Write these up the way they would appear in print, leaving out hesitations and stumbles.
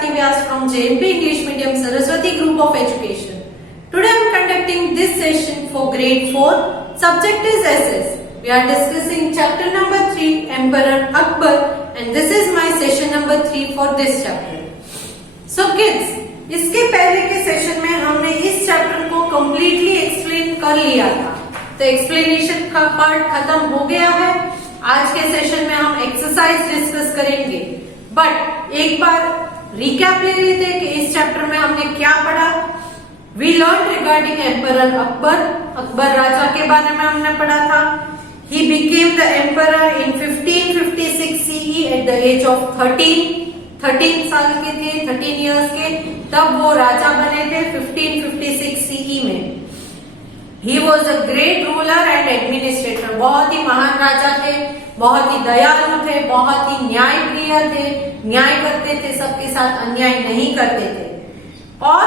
Aarti Vyas from JNP English Medium Saraswati Group of Education. Today I am conducting this session for grade 4. Subject is SS. We are discussing chapter number 3, Emperor Akbar, and this is my session number 3 for this chapter. So kids, इसके पहले के session में हमने इस chapter को completely explain कर लिया था, तो एक्सप्लेनेशन का पार्ट खत्म हो गया है. आज के सेशन में हम एक्सरसाइज डिस्कस करेंगे, बट एक बार रिकैप ले लेते हैं कि इस चैप्टर में हमने क्या पढ़ा. We learn regarding emperor Akbar. Akbar राजा के बारे में हमने पढ़ा था. He became the emperor in 1556 CE at the age of 13 साल के थे, 13 इयर्स के, तब वो राजा बने थे 1556 CE में. He was a great ruler and administrator. बहुत ही महान राजा थे, बहुत ही दयालु थे, बहुत ही न्यायप्रिय थे, न्याय करते थे, सबके साथ अन्याय नहीं करते थे. और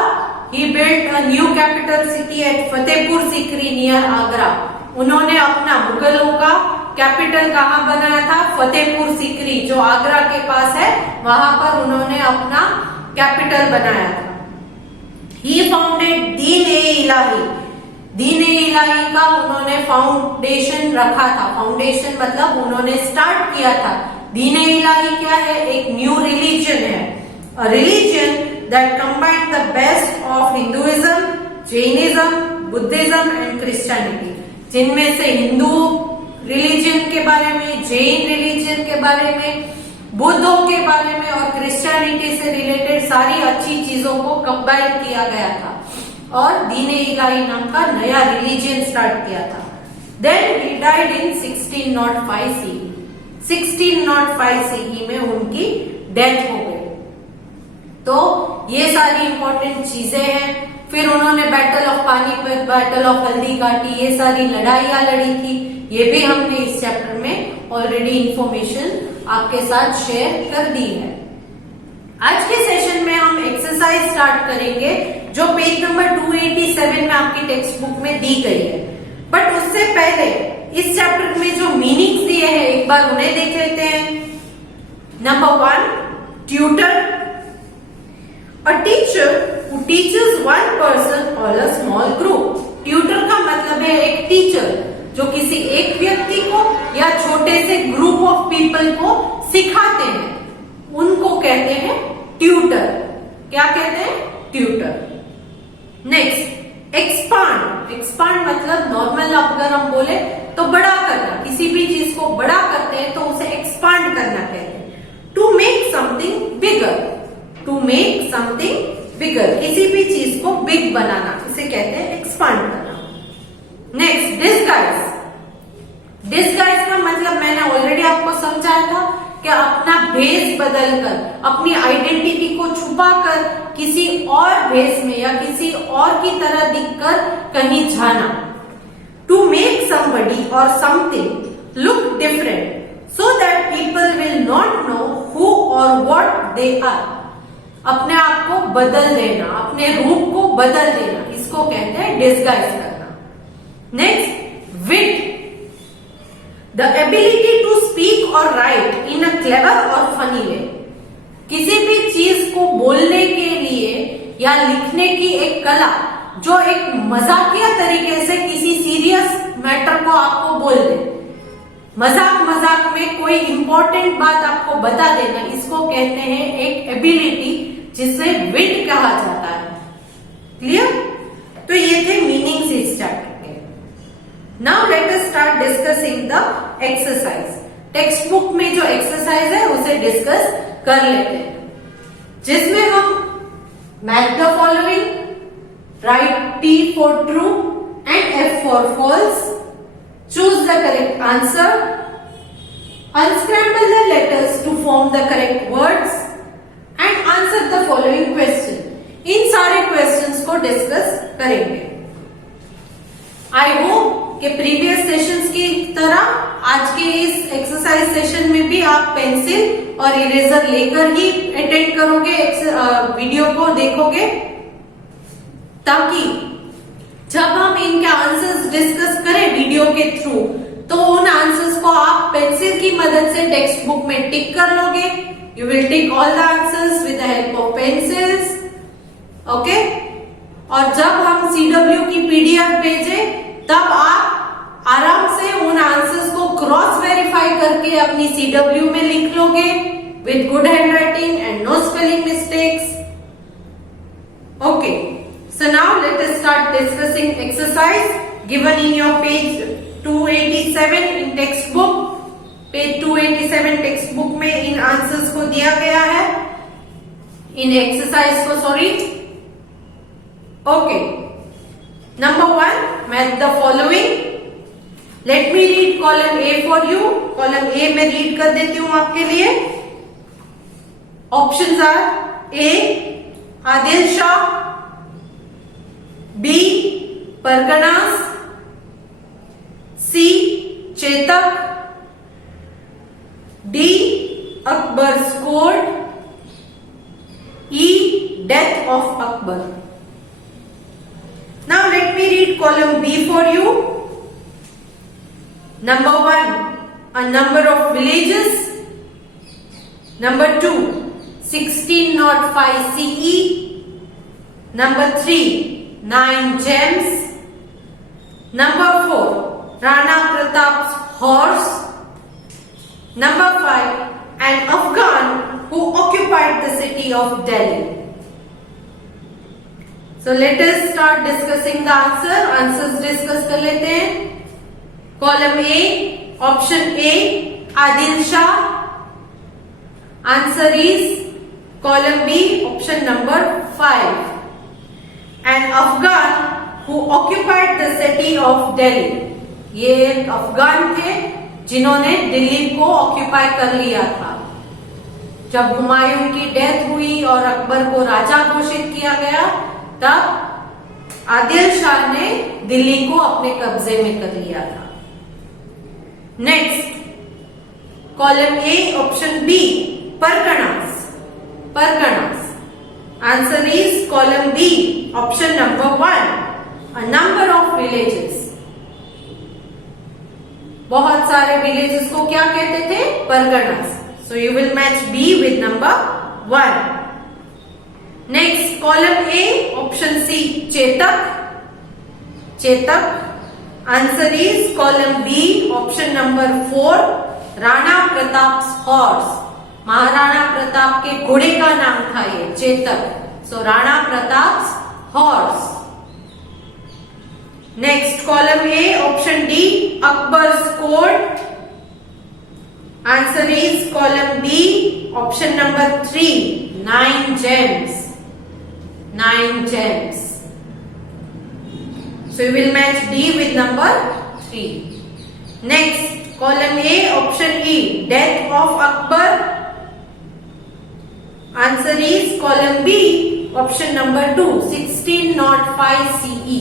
he built a new capital city at Fatehpur Sikri near Agra. उन्होंने अपना मुगलों का कैपिटल कहाँ बनाया था? फतेहपुर सीकरी, जो आगरा के पास है, वहां पर उन्होंने अपना कैपिटल बनाया था. He founded दीन-ए-इलाही. दीन-ए-इलाही का उन्होंने फाउंडेशन रखा था. फाउंडेशन मतलब उन्होंने स्टार्ट किया था. दीन-ए-इलाही क्या है? एक न्यू रिलीजन है. A religion that combined the best of Hinduism, Jainism, Buddhism and Christianity. जिनमें से हिंदू रिलीजन के बारे में, जैन रिलीजन के बारे में, बुद्धों के बारे में और क्रिश्चियनिटी से रिलेटेड सारी अच्छी चीजों को कंबाइन किया गया था और दीन-ए-इलाही नाम का नया रिलीजन स्टार्ट किया था. Then he died in 1605 CE. 1605 CE में उनकी डेथ हो गई. तो ये सारी इंपॉर्टेंट चीजें हैं. फिर उन्होंने battle of Panipat, battle of Haldi Ghati, ये सारी लड़ाइयां लड़ी थी. ये भी हमने इस चैप्टर में ऑलरेडी इंफॉर्मेशन आपके साथ शेयर कर दी है. आज के सेशन में हम एक्सरसाइज स्टार्ट करेंगे जो पेज नंबर 287 में आपकी टेक्स्ट बुक में दी गई है. बट उससे पहले इस चैप्टर में जो मीनिंग्स दिए हैं एक बार उन्हें देख लेते हैं. Number 1, tutor. A teacher who teaches one person or a small group. Tutor का मतलब है एक टीचर जो किसी एक व्यक्ति को या छोटे से ग्रुप ऑफ पीपल को सिखाते हैं, उनको कहते हैं ट्यूटर. क्या कहते हैं? ट्यूटर. Next, expand. एक्सपांड मतलब नॉर्मल अगर हम बोले तो बड़ा करना. किसी भी चीज को बड़ा करते हैं तो उसे एक्सपांड करना कहते हैं. To make something bigger. To make something bigger, किसी भी चीज को बिग बनाना, इसे कहते हैं एक्सपांड करना. Next, disguise. डिस्गाइज का मतलब मैंने ऑलरेडी आपको समझाया था कि अपना भेष बदलकर, अपनी आइडेंटिटी को छुपाकर किसी और भेष में या किसी और की तरह दिखकर कहीं जाना. टू मेक समबडी और something look different so that people will not know who और व्हाट दे आर. अपने आप को बदल देना, अपने रूप को बदल देना, इसको कहते हैं डिस्गाइज करना. Next, wit. The ability to speak और राइट इन अ क्लेवर और फनी वे. किसी भी चीज को बोलने के लिए या लिखने की एक कला जो एक मजाकिया तरीके से किसी सीरियस मैटर को आपको बोल दे. मजाक में कोई इंपॉर्टेंट बात आपको बता देना, इसको कहते हैं एक एबिलिटी, जिसे विट कहा जाता है. क्लियर? तो ये थे मीनिंग्स इस चैप्टर के. Now let us start discussing the exercise. Text book में जो एक्सरसाइज है उसे डिस्कस कर लेते हैं, जिसमें हम match the following, write T for true and F for false, choose the correct answer, unscramble the letters to form the correct words and answer the following question. इन सारे क्वेश्चंस को discuss करेंगे. I hope कि previous sessions की तरह आज के इस exercise session में भी आप पेंसिल और इरेजर लेकर ही अटेंड करोगे, वीडियो को देखोगे, ताकि जब हम इनके आंसर्स डिस्कस करें वीडियो के थ्रू तो उन आंसर्स को आप पेंसिल की मदद से टेक्स्ट बुक में टिक कर लोगे. You will tick all the answers with the help of pencil. और जब हम CW की PDF भेजे तब आप आराम से उन आंसर्स को क्रॉस वेरीफाई करके अपनी CW में लिख लोगे with good handwriting and no spelling mistakes. Okay, so now let us start discussing exercise given in your page 287 in textbook. Page 287 textbook में इन आंसर्स को दिया गया है, इन एक्सरसाइज को, sorry. Okay, number 1, match the following. Let me read column A for you. Column A में read कर देती हूँ आपके लिए. Options are A, Adil Shah, B, Parganas, C, Chetak, D, Akbar scored, E, death of Akbar. Now let me read column B for you. Number 1, a number of villages. Number 2, 1605 CE. Number 3, 9 gems. Number 4, Rana Pratap's horse. Number 5, an Afghan who occupied the city of Delhi. So let us start discussing the answer. Answers discuss कर लेते हैं. Column A, option A, Adil Shah. Answer is column B, option number 5. An Afghan who occupied the city of Delhi. ये एक अफगान थे जिन्होंने दिल्ली को occupy कर लिया था. जब हुमायूं की डेथ हुई और अकबर को राजा घोषित किया गया तब आदिल शाह ने दिल्ली को अपने कब्जे में कर लिया था. Next, column A, option B, parganas. Parganas. Answer is column B, option number 1, a number of villages. बहुत सारे विलेजेस को क्या कहते थे? Parganas. So you will match B with number 1. Next, column A, option C, Chetak. Chetak. Answer is column B, option number 4, Rana Pratap's horse. Maharana Pratap के घोड़े का नाम था ये Chetak. So Rana Pratap's horse. Next, column A, option D, Akbar scored. Answer is column B, option number 3, 9 gems. 9 gems. So you will match D with number 3. Next, column A, option E, death of Akbar. Answer is column B, option number 2, 1605 CE.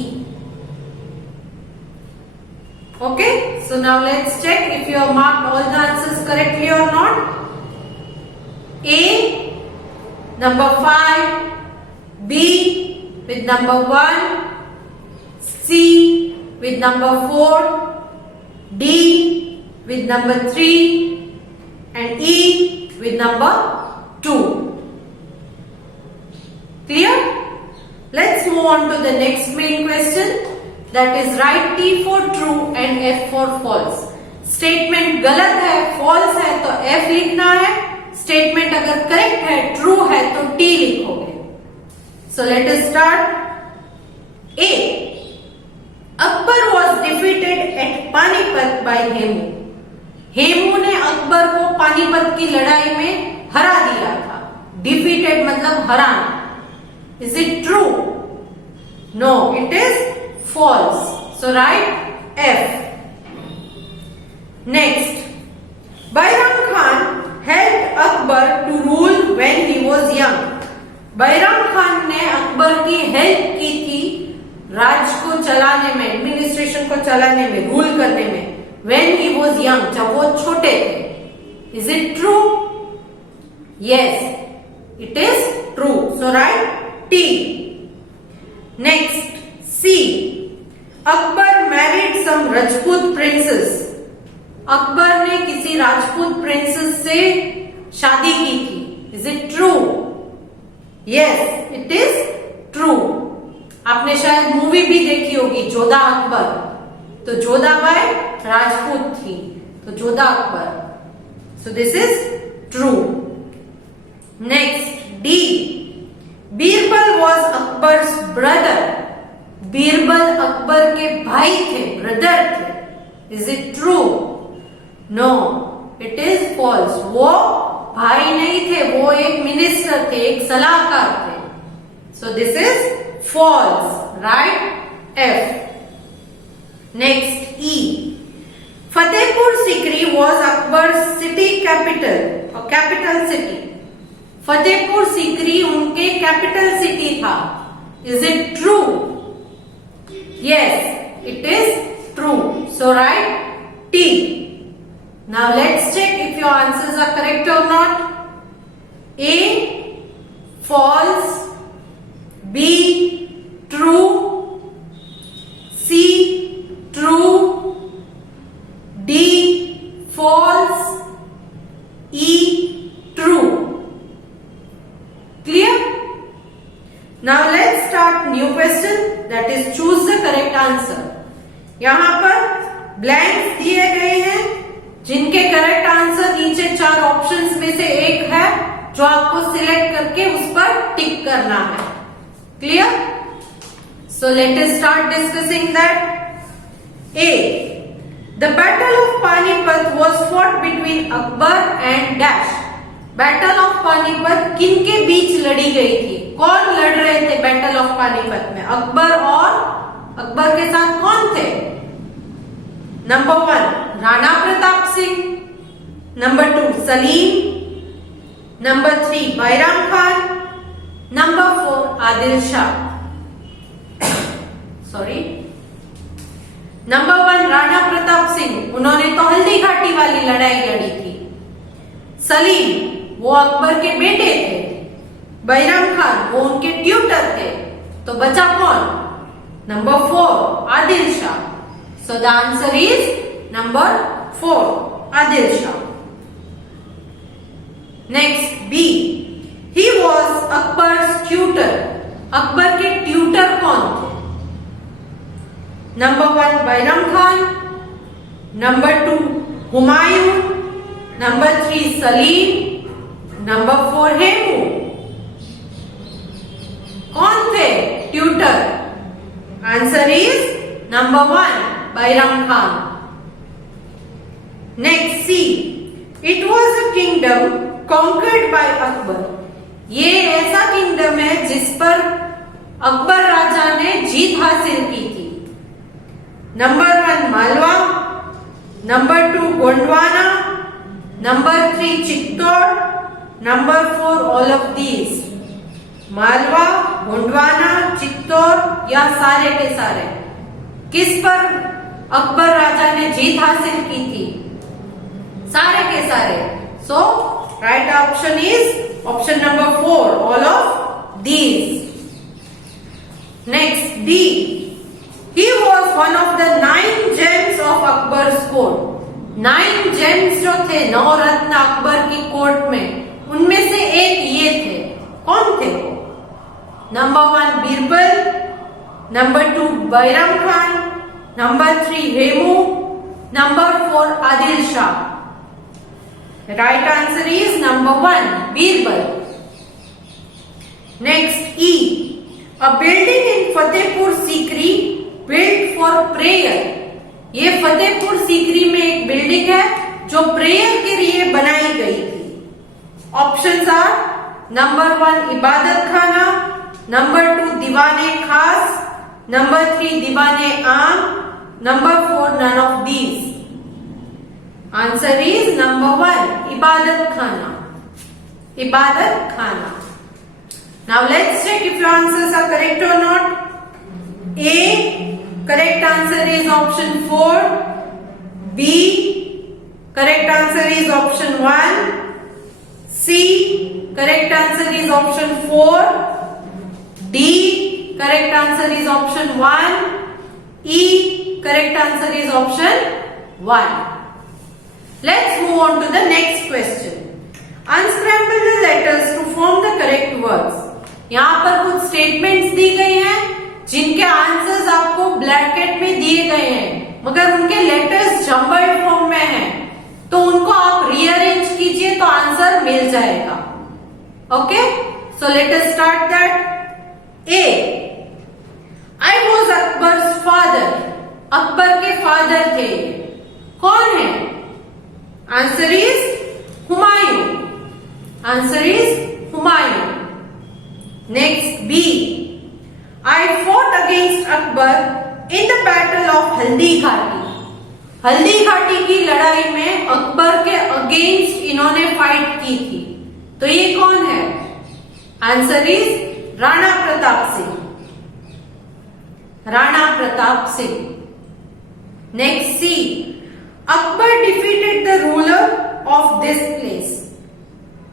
Okay, so now let's check if you have marked all the answers correctly or not. A, number 5, B with number 1, C with number 4, D with number 3 and E with number 2. Clear? Let's move on to the next main question, that is write T for true and F for false. Statement गलत है, false है तो F लिखना है. Statement अगर correct है, true है तो T लिखोगे. So let us start. A, Akbar was defeated at Panipat by Hemu. Hemu ने अकबर को पानीपत की लड़ाई में हरा दिया था. Defeated मतलब हराना. Is it true? No, it is false. So write F. Next, Bairam Khan helped Akbar to rule when he was young. Bairam Khan ने अकबर की हेल्प की थी राज को चलाने में, एडमिनिस्ट्रेशन को चलाने में, रूल करने में. when he was young, जब वो छोटे थे. is it true? yes, it is true. so write T. next, C, Akbar married some Rajput princess. Akbar ने किसी राजपूत प्रिंसेस से शादी की थी. is it true? yes, it is true. आपने आपने शायद मूवी भी देखी होगी जोधा अकबर, तो जोधा बाई राजपूत थी, तो Jodha Akbar. So this is true. Next D, Birbal was Akbar's brother. Birbal Akbar के भाई थे, ब्रदर थे। Is it true? No, it is false. वो भाई नहीं थे, वो एक मिनिस्टर थे, एक सलाहकार थे। So this is false, right? F. Next E, Fatehpur Sikri was Akbar city capital और कैपिटल सिटी। फतेहपुर सीकरी उनके कैपिटल सिटी था। Is it true? Yes, it is true. So right T. Now let's check if your answers are correct or not. A, false. B, true. C, true. D, false. E, true. Clear? Now let's start new question, that is choose the correct answer. यहाँ पर blanks दिए गए हैं, जिनके correct answer नीचे 4 options में से एक है, जो आपको सिलेक्ट करके उस पर टिक करना है। Clear? So let us start discussing that. A, the battle of Panipat was fought between Akbar and dash. Battle of Panipat किनके बीच लड़ी गई थी? कौन लड़ रहे थे बैटल ऑफ पानीपत में? अकबर और अकबर के साथ कौन थे? Number 1 Rana Pratap Singh, number 2 Salim, number 3 Bairam Khan, number 4 Adil Shah. Sorry, number 1 Rana Pratap Singh, उन्होंने तो हल्दी घाटी वाली लड़ाई लड़ी थी। सलीम वो अकबर के बेटे थे। बैराम खान वो उनके ट्यूटर थे। तो बचा कौन? Number 4 Adil Shah. So the answer is number 4, Adil Shah. Next B, he was Akbar's tutor. Akbar के ट्यूटर कौन थे? Number 1 Bairam Khan, number 2 Humayun, number 3 Salim, number 4 Hemu. कौन थे tutor? Answer is number 1 Bairam Khan. Next C, it was a kingdom conquered by Akbar. ये ऐसा kingdom है जिस पर अकबर राजा ने जीत हासिल की थी। Number 1 Malwa, number 2 Gondwana, number 3 Chittor, number 4 all of these. Malwa, Gondwana, Chittor या सारे के सारे? किस पर अकबर राजा ने जीत हासिल की थी? सारे के सारे। So right option is option number 4, all of these. Next D, he was one of the 9 gems of Akbar's court. 9 gems जो थे, 9 रत्न अकबर की कोर्ट में, उनमें से एक ये थे। कौन थे वो? Number 1 Birbal, number 2 Bairam Khan, number 3 Hemu, number 4 Adil Shah. Right answer is number 1 Birbal. Next E, a building in Fatehpur Sikri built for prayer. ये फतेहपुर सीकरी में एक बिल्डिंग है जो प्रेयर के लिए बनाई गई थी। ऑप्शंस आर नंबर 1 इबादत खाना, नंबर 2 दीवाने खास, नंबर 3 दीवाने आम, number 4 none of these. Answer is number 1 इबादत खाना। इबादत खाना। Now let's check if your answers are correct or not. A, correct answer is option 4. B, correct answer is option 1. C, correct answer is option 4. D, correct answer is option 1. E, correct answer is option 1. Let's move on to the next question. Unscramble the letters to form the correct words. यहाँ पर कुछ statements दी गई हैं जिनके answers आपको bracket में दिए गए हैं मगर उनके लेटर्स जम्बल्ड फॉर्म में हैं, तो उनको आप रीअरेंज कीजिए तो आंसर मिल जाएगा। Okay, so let us start that. A, I was Akbar's father. Akbar के फादर थे। कौन है? Answer is Humayun. Answer is Humayun. Next B, I fought against Akbar in the battle of Haldi Ghati. Haldi Ghati की लड़ाई में अकबर के अगेंस्ट इन्होंने फाइट की थी, तो ये कौन है? Answer is Rana Pratap Singh. Rana Pratap Singh. Next C, Akbar defeated the ruler of this place.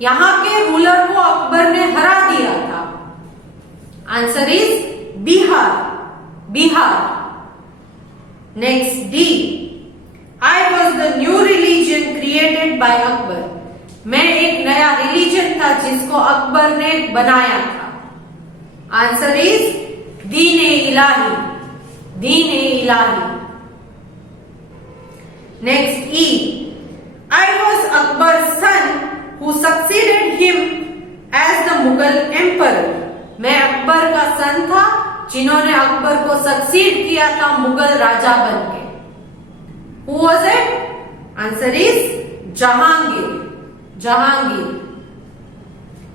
यहां के रूलर को अकबर ने हरा दिया था। Answer is Bihar. Bihar. Next D, I was the new religion created by Akbar. मैं एक नया रिलीजन था जिसको अकबर ने बनाया था। Answer is Din-e Ilahi. Din-e Ilahi. Next E, I was Akbar son who succeeded him as the Mughal emperor. मैं अकबर का सन था जिन्होंने अकबर को सक्सीड किया था मुगल राजा बनके। Who was it? Answer is Jahangir. Jahangir.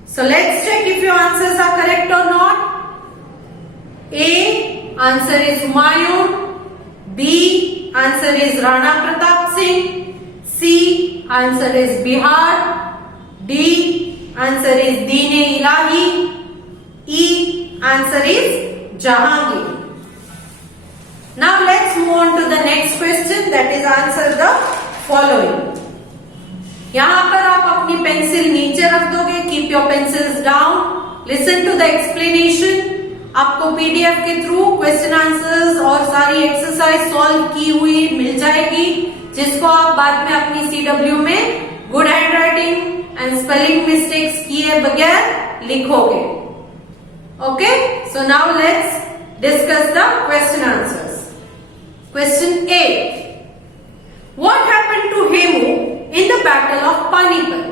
So let's check if your answers are correct or not. A, answer is Humayun. B, answer is Rana Pratap Singh. C, answer is Bihar. D, answer is Deen-e Ilahi. E, answer is Jahangir. Now let's move on to the next question, that is answer the following. यहां पर आप अपनी pencil नीचे रख दोगे, keep your pencils down, listen to the explanation. आपको PDF के through question answers और सारी एक्सरसाइज सॉल्व की हुई मिल जाएगी, जिसको आप बाद में अपनी सीडब्ल्यू में good handwriting and spelling mistakes किए बगैर लिखोगे। Okay, so now let's discuss the question answers. Question A. What happened to Hemu in the battle of Panipat?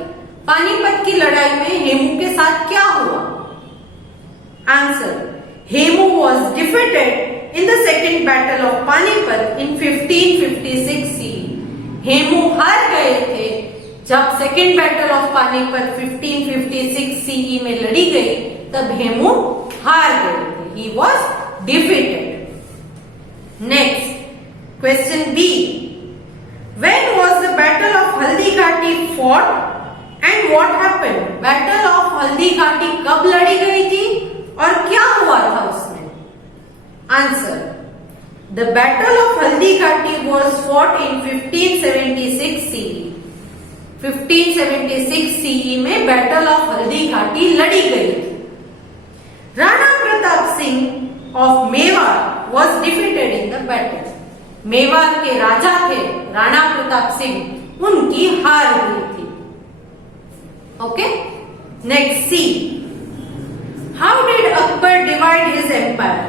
Panipat की लड़ाई में हेमू के साथ क्या हुआ? Answer. Hemu was defeated in the second battle of Panipat in 1556 CE. Hemu हार गए थे जब second battle of Panipat 1556 CE में लड़ी गई, तब हेमू हार गए थे। He was defeated. Next, question B. When was the battle of Haldi Ghati fought and what happened? Battle of Haldi Ghati कब लड़ी गई थी और क्या हुआ था उसमें? Answer. The battle of Haldi Ghati was fought in 1576 CE. 1576 CE में बैटल ऑफ हल्दी घाटी लड़ी गई थी। Rana Pratap Singh of Mewar was defeated in the battle. Mewar के राजा थे राणा प्रताप सिंह, उनकी हार हुई थी। Okay, next C, how did Akbar divide his empire?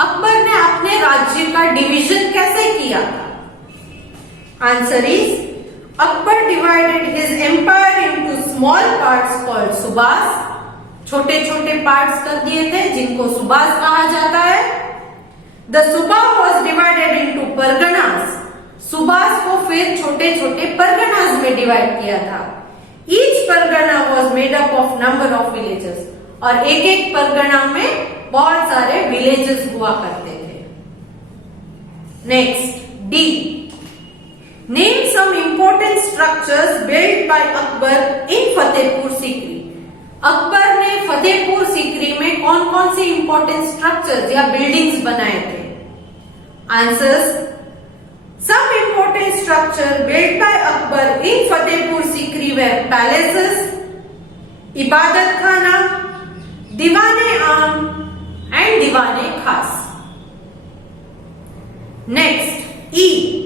Akbar ने अपने राज्य का डिवीजन कैसे किया था? Answer is Akbar divided his empire into small parts called subas. छोटे छोटे पार्ट्स कर दिए थे जिनको सुबास कहा जाता है। The suba was divided into Parganas. सुबास को फिर छोटे छोटे परगनास में डिवाइड किया था। Each Pargana was made up of number of villages. और एक एक परगना में बहुत सारे विलेजेस हुआ करते थे। Next D, Name some important structures built by Akbar in Fatehpur Sikri. Akbar ने फतेहपुर सीकरी में कौन कौन सी इंपॉर्टेंट स्ट्रक्चर्स या बिल्डिंग्स बनाए थे? Answers, some important structure built by Akbar in Fatehpur Sikri were palaces, इबादत खाना, दीवाने आम एंड दीवाने खास। नेक्स्ट ई,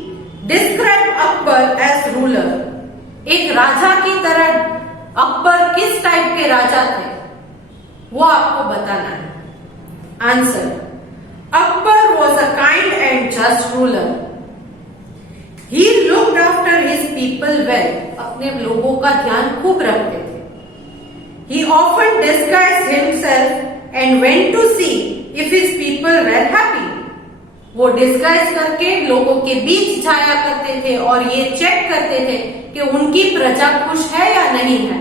डिस्क्राइब अकबर एज रूलर। एक राजा की तरह अकबर किस टाइप के राजा थे वो आपको बताना है। Answer, a kind and just ruler. He looked after his people well. अपने लोगों का ध्यान खूब रखते थे. He often disguised himself and went to see if his people were happy. वो डिस्गाइज करके लोगों के बीच जाया करते थे और ये चेक करते थे कि उनकी प्रजा खुश है या नहीं है.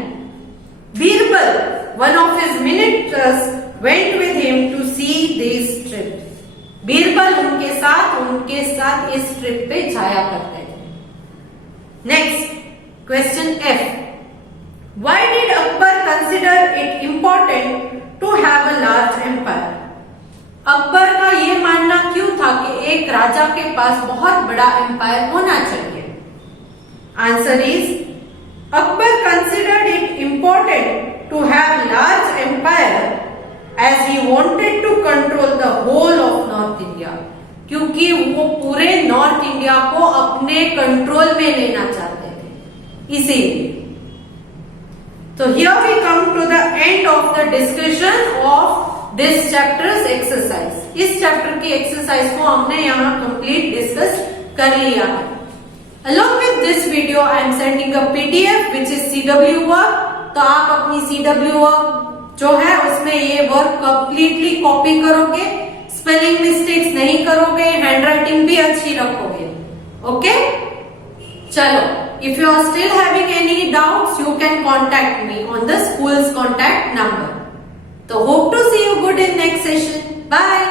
Birbal, one of his ministers, went with him to see this trip. Birbal उनके साथ इस ट्रिप पे जाया करते थे. Next question F. Why did Akbar consider it important to have a large empire? Akbar का ये मानना क्यों था कि एक राजा के पास बहुत बड़ा एम्पायर होना चाहिए? Answer is Akbar considered it important to have large empire as he wanted to control the whole of north India, क्योंकि वो पूरे नॉर्थ इंडिया को अपने कंट्रोल में लेना चाहते थे. इसीलिए तो here we come to the end of the discussion of this chapters exercise. इस चैप्टर की एक्सरसाइज को हमने यहाँ कंप्लीट डिस्कस कर लिया है. Along with this video, I am sending a PDF which is CW work. तो आप अपनी CW वर्क जो है उसमें ये वर्क कंप्लीटली कॉपी करोगे, स्पेलिंग मिस्टेक्स नहीं करोगे, हैंडराइटिंग भी अच्छी रखोगे. ओके, चलो. If you are still having any doubts, you can contact me on the school's contact number. So hope to see you good in next session. Bye.